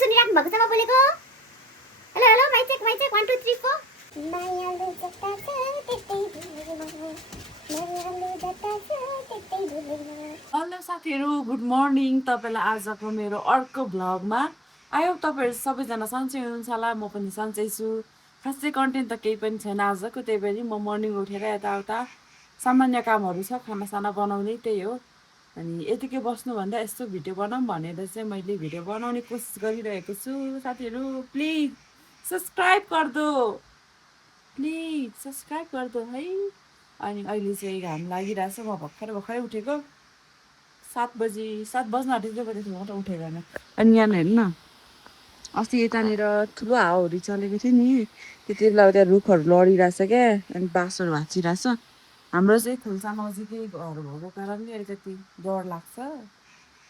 सुनिराख्नु भएको छ म बोलेको? हेलो हेलो माइक चेक 1 2 3 4 मायालु जता छ त्यतै भुलेमा मायालु जता छ त्यतै भुलेमा। हेलो साथीहरू, गुड मर्निङ। तपाईँलाई आजको मेरो अर्को भ्लगमा आई होप तपाईँहरू सबैजना सन्चै हुनुहुन्छ होला। म पनि सन्चै छु। खासै कन्टेन्ट त केही पनि छैन आजको, त्यही भएर म मर्निङ उठेर यताउता सामान्य कामहरू छ, खानासाना बनाउने, त्यही हो। अनि यतिकै बस्नुभन्दा यस्तो भिडियो बनाऊँ भनेर चाहिँ मैले भिडियो बनाउने कोसिस गरिरहेको छु। साथीहरू प्लिज सब्सक्राइब गरिदो, प्लिज सब्सक्राइब गरिदो है। अनि अहिले चाहिँ घाम लागिरहेछ, म भर्खरै उठेको 7 बज्न आँटेको थियो, म त उठेको होइन। अनि यहाँ हेर्नु न, अस्ति यतानिर ठुलो हावाहुरी चलेको थियो नि, त्यति बेला त्यहाँ रुखहरू लडिरहेछ क्या, अनि बाँसहरू भाँचिरहेछ। हाम्रो चाहिँ खुल्सा नजिकै घर भएको कारणले अलिकति डर लाग्छ,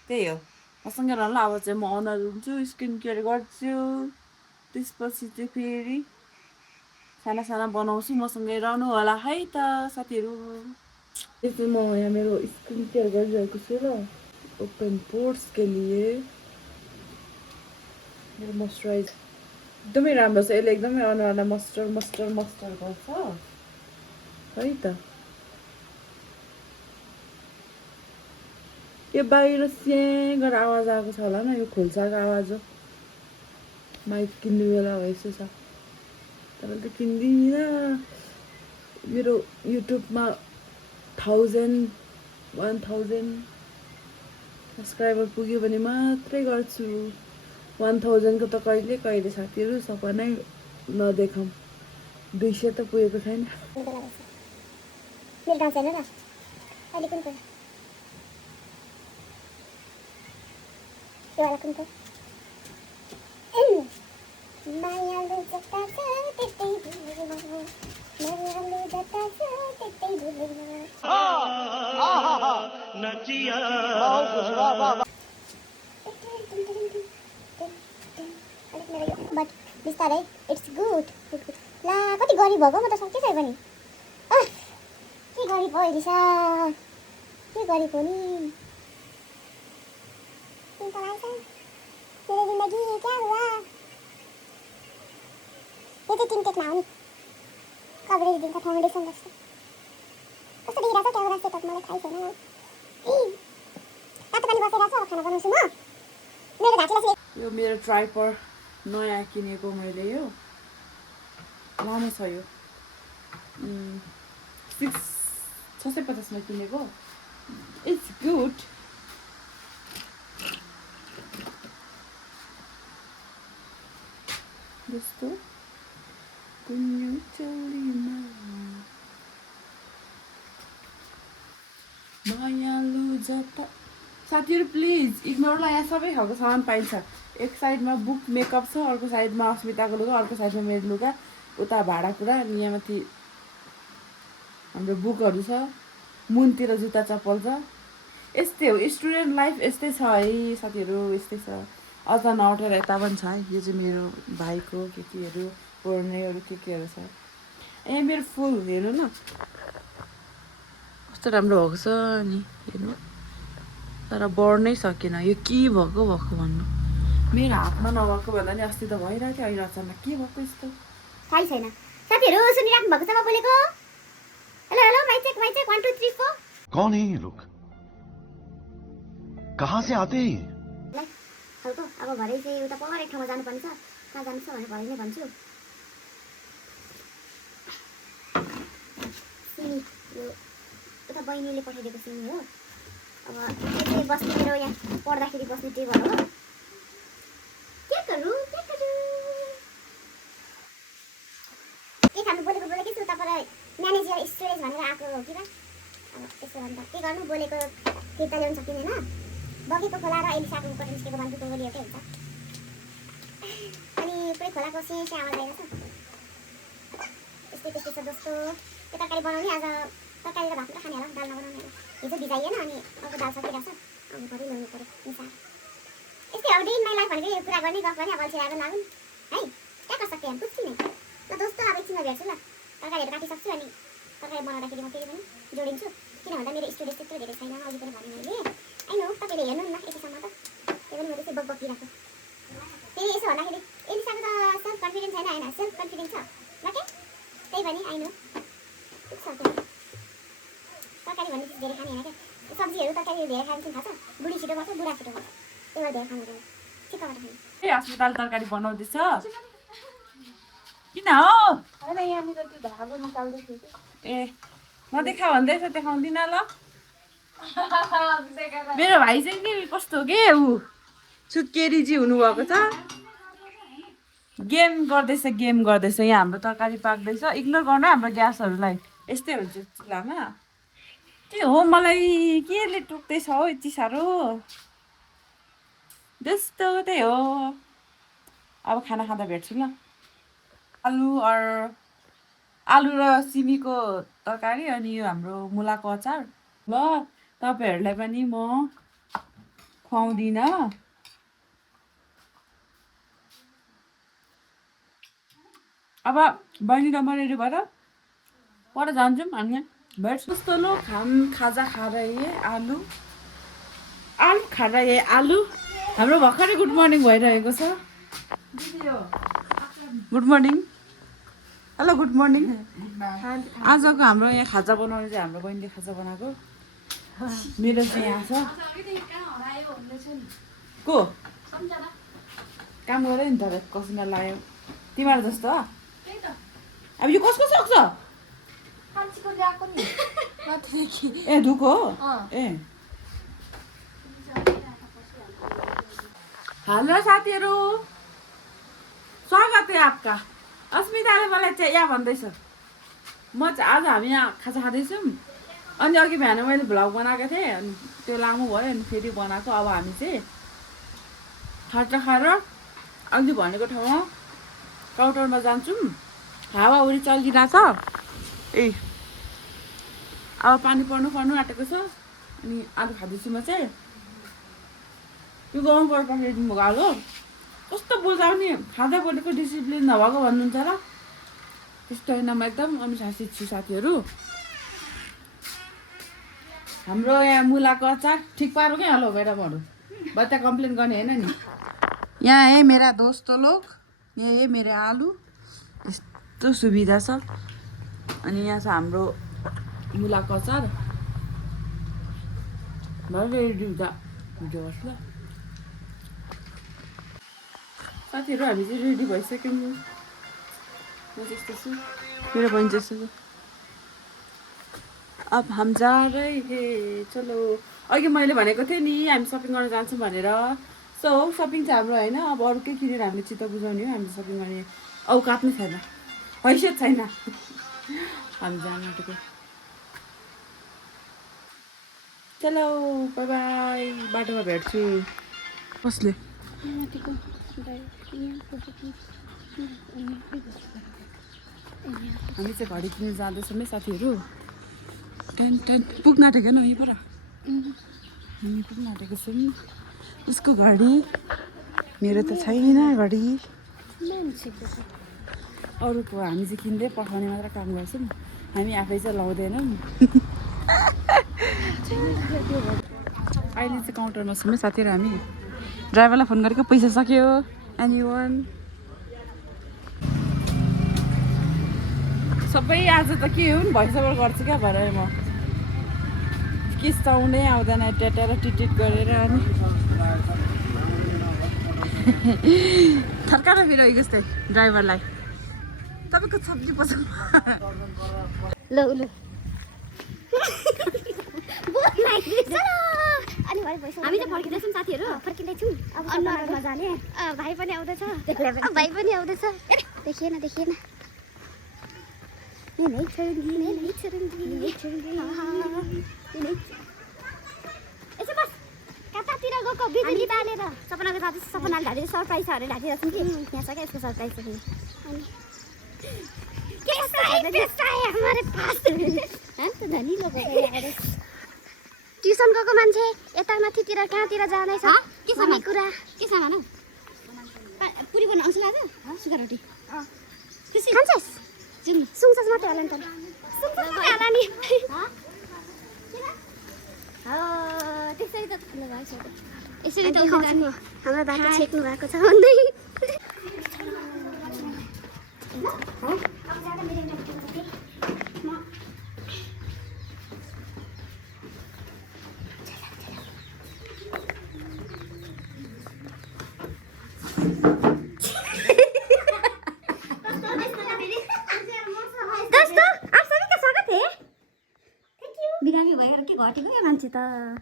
त्यही हो। मसँग रहनु। अब चाहिँ म अनुहार धुन्छु, स्किन केयर गर्छु, त्यसपछि चाहिँ फेरि खानासाना बनाउँछु। मसँगै रहनु होला है त साथीहरू। ये चाहिँ म यहाँ मेरो स्किन केयर गरिरहेको छु ल, ओपन पोर्स के लिए मेरो मोइस्चराइज एकदमै राम्रो छ। यसले एकदमै अनुहारलाई मस्टर गर्छ है त। यो बाहिर स्याँ गरेर आवाज आएको छ होला न, यो खोल्साको आवाज हो। माइक किन्ने बेला भइसकेछ तर त किन्दिनँ। मेरो युट्युबमा 1000 सब्सक्राइबर पुग्यो भने मात्रै गर्छु। 1000 को त कहिले साथीहरू सपनै नदेखाउँ। 200 त पुगेको छैन। मेरो डान्स हेर्नु न अहिले कुन कुरा यो वाला कुन मायालु जता छ त्यतै भुलेमा मायालु जता छ त्यतै भुलेमा नचिया बट बिस्तारै इट्स गुड ला कति गरिब भएको म त सक्कै छैन पनि। के गरिब हो एलिसा, के गरिब हो नि मेरो जिन्दगी क्या हुआ। यो चाहिँ टिनटेकमा हो नि, कभरेज दिन्छ फाउन्डेसन जस्तो। कस्तो देखिरहेको छ क्यामेरा सेटअप मलाई थाहै छैन। तातो पानी बसेर छ, खाना बनाउँछु म। मेरो घाँटीलाई यो मेरो ट्राइपड नयाँ किनेको मैले, यो लामो छ। यो 650 मा किनेको। It's good. जस्तो कुन्यु चलीमा मायालु जता। साथीहरू प्लिज इग्नोर ला, यहाँ सबै खालको सामान पाइन्छ। एक साइडमा बुक मेकअप छ, अर्को साइडमा अस्मिताको लुगा, अर्को साइडमा मेरो लुगा, उता भाँडाकुँडा, अनि यहाँ माथि हाम्रो बुकहरू छ, मुनतिर जुत्ता चप्पल छ। यस्तै हो स्टुडेन्ट लाइफ, यस्तै छ है साथीहरू, यस्तै छ। अझ नउठेर यता पनि छ है, यो चाहिँ मेरो भाइको केटीहरू पढ्नेहरू केहरू छ। यहाँ मेरो फुल हेर्नु न कस्तो राम्रो भएको छ नि, हेर्नु। तर बढ्नै सकेन, यो के भएको भन्नु। मेरो हातमा नभएको भन्दा नि अस्ति त भइरहेको थियो, अहिले अचानक के भएको यस्तो थाहै छैन। साथीहरू सुनिराख्नु भएको छ म बोलेको? हेलो हेलो माइक चेक 1 2 3 4 कौन है ये लोग, कहाँ से आते हैं? हल्को अब भरे चाहिँ उता पर एक ठाउँमा जानुपर्ने छ, कहाँ जानु छ भनेर भरे नै भन्छु। सिमी यो उता बहिनीले पठाइदिएको सिमी हो। अब यसले बस्ने मेरो यहाँ पढ्दाखेरि बस्ने टेबल हो। के खानु बोलेकै छु, उता पर म्यानेजर स्टोरेज भनेर आएको हो कि अब त्यसो भन्दा के गर्नु, बोलेको फिर्ता ल्याउन सकिँदैन। बगेको खोला र एलिसाको ऊपर निस्केको बान्धुको गोली एउटै हुन्छ। अनि पुरै खोलाको सिँसे आवाज आइरहेछ। त्यस्तै छ दोस्तो। यो तरकारी बनाउने, आज तरकारी र भात मात्र खाने होला, दाल नबनाउने होला। हिजो भिजाइएन, अनि अर्को दाल सकिरहेछ, आउनु पऱ्यो ल्याउनु पऱ्यो मिसाएर। यस्तै हो डे इन माई लाइफ भनेको, यो कुरा गर्ने गफ गर्ने, अब अल्छी आएर लागुन् है, क्या कर सकते हैं कुछ भी नहीं। ल दोस्तो अब एकछिनमा भेट्छु ल, तरकारीहरू काटिसक्छु, अनि तरकारी बनाउँदाखेरि म फेरि पनि जोडिन्छु। किन भन्दा मेरो स्टुडेन्ट त्यत्रो धेरै छैन, अघि पनि भने मैले। होइन तपाईँले हेर्नु न यतिसम्म त, त्यही पनि म त्यसै बकबकिरहेको फेरि यसो भन्दाखेरि एलिसाको त सेल्फ कन्फिडेन्स छैन होइन सेल्फ कन्फिडेन्स छ ल के त्यही पनि आइनो तरकारी भन्ने चिज धेरै खाने होइन क्या सब्जीहरू तरकारीहरू धेरै खाने थाहा छ बुढी छिटो गर्छ बुढा छिटो गर्छ त्यही भएर धेरै खानु हुँदैन ठिक्कबाट खानु ए अस्पताल तरकारी बनाउँदैछ किन हो ए नदेखा भन्दैछ देखाउँदिनँ ल मेरो भाइ चाहिँ के कस्तो के ऊ सुत्केरी हुनुभएको छ गेम गर्दैछ यहाँ हाम्रो तरकारी पाक्दैछ इग्नोर गर्नु हाम्रो ग्यासहरूलाई यस्तै हुन्छ चुल्हामा के हो मलाई केले टोक्दैछ हौ यति साह्रो त्यस्तो त्यही हो अब खाना खाँदा भेट्छु ल आलु र सिमीको तरकारी अनि यो हाम्रो मुलाको अचार ल तपाईँहरूलाई पनि म खुवाउँदिनँ अब बहिनी र म रेडी भएर पर जान्छौँ हामी भेट्छु जस्तो लो खाजा खा रहे आलु खा रहे आलु हाम्रो भर्खरै गुड मर्निङ भइरहेको छ good morning hello good morning आजको हाम्रो यहाँ खाजा बनाउने चाहिँ हाम्रो बहिनीले खाजा बनाएको मेरो चाहिँ यहाँ छ को काम गऱ्यो नि त कसमा लाग्यो तिमीहरू जस्तो अब यो कसको सक्छ ए धुको ए हेलो साथीहरू स्वागत है आपका अस्मिताले मलाई चाहिँ यहाँ भन्दैछ म चाहिँ आज हामी यहाँ खाजा खाँदैछौँ अनि अघि बिहान मैले भ्लग बनाएको थिएँ अनि त्यो लामो भयो अनि फेरि बनाएको अब हामी चाहिँ खाजा खाएर अघि भनेको ठाउँमा काउन्टरमा जान्छौँ हावाहुरी चलिरहेछ ए अब पानी पर्नु आँटेको छ अनि आलु खाँदैछु म चाहिँ यो गाउँबाट पठाइदिनु भएको आलु कस्तो बुझाउने खाँदै परेको डिसिप्लिन नभएको भन्नुहुन्छ र त्यस्तो होइन म एकदम अनुशासित छु साथीहरू हाम्रो यहाँ मुलाको अचार ठिक पारो क्या हलो म्याडमहरू बच्चा कम्प्लेन गर्ने होइन नि यहाँ है मेरा दोस्तो लोग यहाँ है मेरा आलु यस्तो सुविधा छ अनि यहाँ छ हाम्रो मुलाको अचार रेडी हुँदा भिडियो गर्छु ल साथीहरू हामी चाहिँ रेडी भइसक्यौँ म त्यस्तो छु मेरो बहिनी जस्तो छु अब हम जा रहे हे चलो अघि मैले भनेको थिएँ नि हामी सपिङ गर्न जान्छौँ भनेर सो सपिङ चाहिँ हाम्रो होइन अब अरू केही किनेर हामीले चित्त बुझाउने हो हामीले सपिङ गर्ने औकात नै छैन हैसियत छैन हामी जानु आँटेको चलो बाई बाई बाटोमा भेट्छु कसले हामी चाहिँ घडी किन्नु जाँदैछौँ है साथीहरू टेन पुग्न आँटेको न यहीँ पर हामी पुग्न आँटेको छौँ उसको घडी मेरो त छैन घडी अरूको हामी चाहिँ किन्दै पठाउने मात्र काम गर्छौँ हामी आफै चाहिँ लाउँदैनौँ अहिले चाहिँ काउन्टरमा छौँ है साथीहरू हामी ड्राइभरलाई फोन गरेको पैसा सक्यो एनीवन सबै आज त के हो नि भइसकेर गर्छु क्या भरे म किस्ताउनै आउँदैन टेटेर टिटिट गरेर अनि थर्काएर फेरि जस्तै ड्राइभरलाई तपाईँको सब्जी पसन्द ल अनि हामी त फर्किँदैछौँ साथीहरू फर्किँदैछौँ अब अनुहारमा जाने भाइ पनि आउँदैछ भाइ पनि आउँदैछ देखिएन यसो बस कतातिर गएको बिजुली बालेर सपनाको साथी सपनाले ढाँटी सरप्राइज छ अरे ढाँटिरहेको छौँ कि यहाँ छ क्या यसको सरप्राइज छ अनि ट्युसन गएको मान्छे यता माथितिर कहाँतिर जाँदैछ भन्ने कुरा के सामान हौ पुरी बनाउनु आउँछ लाग्यो सुखा रोटी खान्छस् सुङसस मात्रै होला नि त त्यसरी त यसरी त हाम्रो बाटो छेक्नु भएको छ भन्दै दोस्तो आप सबै का स्वागत है बिरामी भएर के घटेको यो मान्छे त